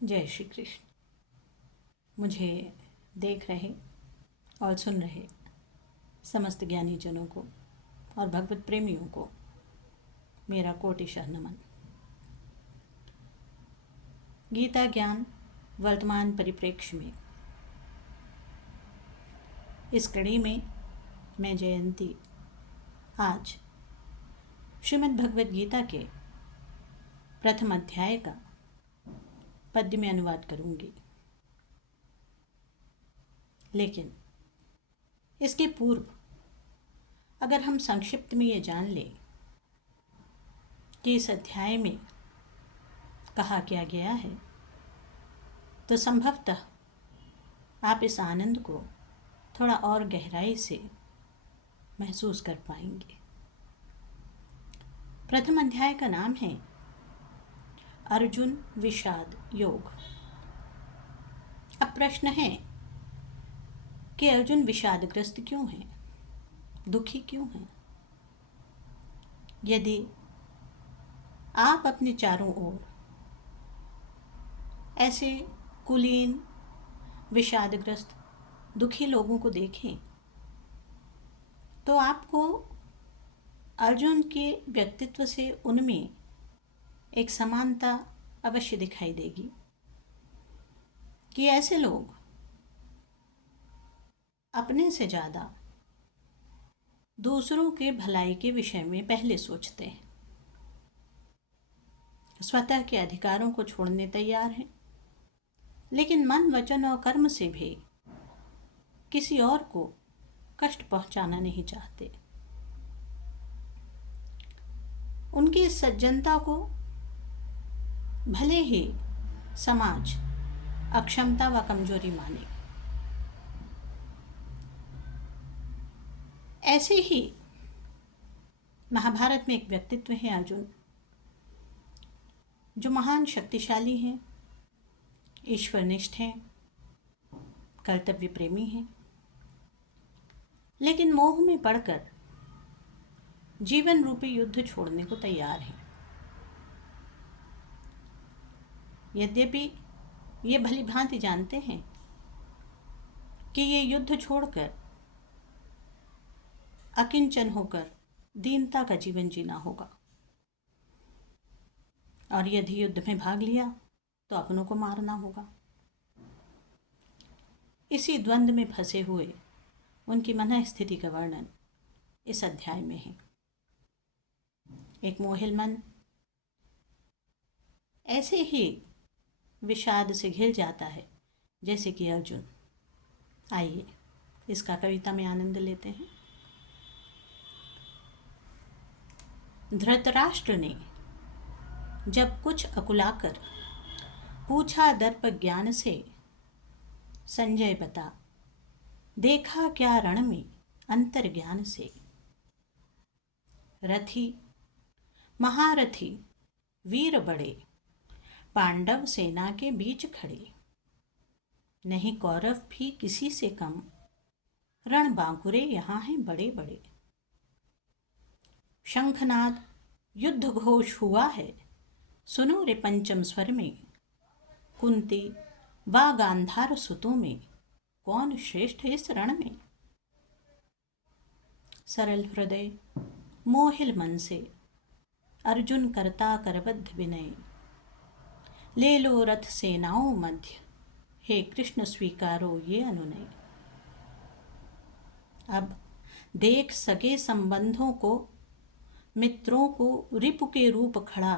जय श्री कृष्ण। मुझे देख रहे और सुन रहे समस्त ज्ञानी जनों को और भगवत प्रेमियों को मेरा कोटिशः नमन। गीता ज्ञान वर्तमान परिप्रेक्ष्य में इस कड़ी में मैं जयंती आज श्रीमद् भगवद गीता के प्रथम अध्याय का पद्य में अनुवाद करूंगी। लेकिन इसके पूर्व अगर हम संक्षिप्त में ये जान लें कि इस अध्याय में कहा क्या गया है, तो संभवतः आप इस आनंद को थोड़ा और गहराई से महसूस कर पाएंगे। प्रथम अध्याय का नाम है अर्जुन विषाद योग। अब प्रश्न है कि अर्जुन विषादग्रस्त क्यों है, दुखी क्यों है। यदि आप अपने चारों ओर ऐसे कुलीन विषादग्रस्त दुखी लोगों को देखें तो आपको अर्जुन के व्यक्तित्व से उनमें एक समानता अवश्य दिखाई देगी कि ऐसे लोग अपने से ज़्यादा दूसरों के भलाई के विषय में पहले सोचते हैं, स्वतः के अधिकारों को छोड़ने तैयार हैं, लेकिन मन वचन और कर्म से भी किसी और को कष्ट पहुंचाना नहीं चाहते। उनकी इस सज्जनता को भले ही समाज अक्षमता व कमजोरी माने। ऐसे ही महाभारत में एक व्यक्तित्व है अर्जुन, जो महान शक्तिशाली हैं, ईश्वरनिष्ठ हैं, कर्तव्य प्रेमी हैं, लेकिन मोह में पड़कर जीवन रूपी युद्ध छोड़ने को तैयार हैं। यद्यपि ये भली भांति जानते हैं कि ये युद्ध छोड़कर अकिंचन होकर दीनता का जीवन जीना होगा, और यदि युद्ध में भाग लिया तो अपनों को मारना होगा। इसी द्वंद में फंसे हुए उनकी मन स्थिति का वर्णन इस अध्याय में है। एक मोहिल मन ऐसे ही विषाद से घिर जाता है जैसे कि अर्जुन। आइए इसका कविता में आनंद लेते हैं। धृतराष्ट्र ने जब कुछ अकुलाकर पूछा दर्प ज्ञान से, संजय बता देखा क्या रण में अंतर ज्ञान से। रथी महारथी वीर बड़े पांडव सेना के बीच खड़े, नहीं कौरव भी किसी से कम, रण बांकुरे यहाँ हैं बड़े बड़े। शंखनाद युद्ध घोष हुआ है, सुनो रे पंचम स्वर में, कुंती व गांधार सुतों में कौन श्रेष्ठ इस रण में। सरल हृदय मोहिल मन से अर्जुन करता करबद्ध विनय, ले लो रथ सेनाओं मध्य, हे कृष्ण स्वीकारो ये अनुनय। अब देख सके संबंधों को, मित्रों को रिपु के रूप खड़ा,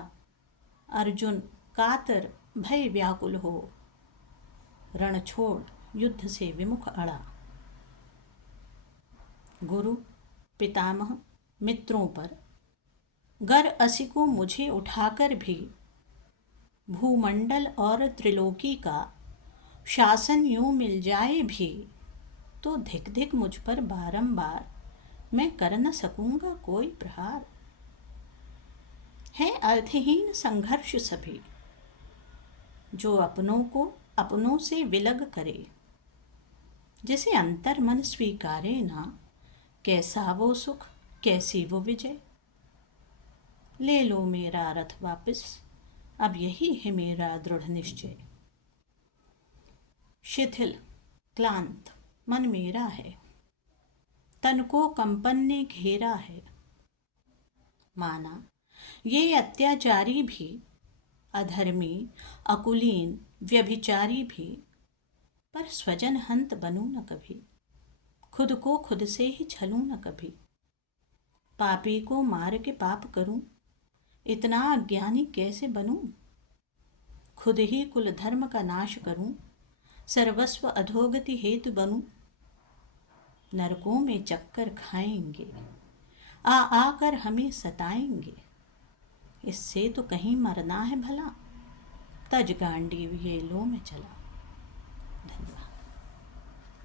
अर्जुन कातर भय व्याकुल हो, रण छोड़ युद्ध से विमुख अड़ा। गुरु पितामह मित्रों पर गर असिको मुझे उठाकर भी, भूमंडल और त्रिलोकी का शासन यूं मिल जाए भी, तो धिक धिक मुझ पर बारंबार, मैं कर न सकूंगा कोई प्रहार। है अर्थहीन संघर्ष सभी, जो अपनों को अपनों से विलग करे, जिसे अंतर मन स्वीकारे ना, कैसा वो सुख कैसी वो विजय। ले लो मेरा रथ वापिस, अब यही है मेरा दृढ़ निश्चय। शिथिल क्लांत मन मेरा है, तन को कंपन ने घेरा है। माना ये अत्याचारी भी, अधर्मी अकुलीन व्यभिचारी भी, पर स्वजन हंत बनूं न कभी, खुद को खुद से ही छलूं न कभी। पापी को मार के पाप करूं, इतना अज्ञानी कैसे बनूं। खुद ही कुल धर्म का नाश करूं, सर्वस्व अधोगति हेतु बनूं। नरकों में चक्कर खाएंगे, आ आकर हमें सताएंगे। इससे तो कहीं मरना है भला, तज गांडीव ये लो में चला। धन्यवाद।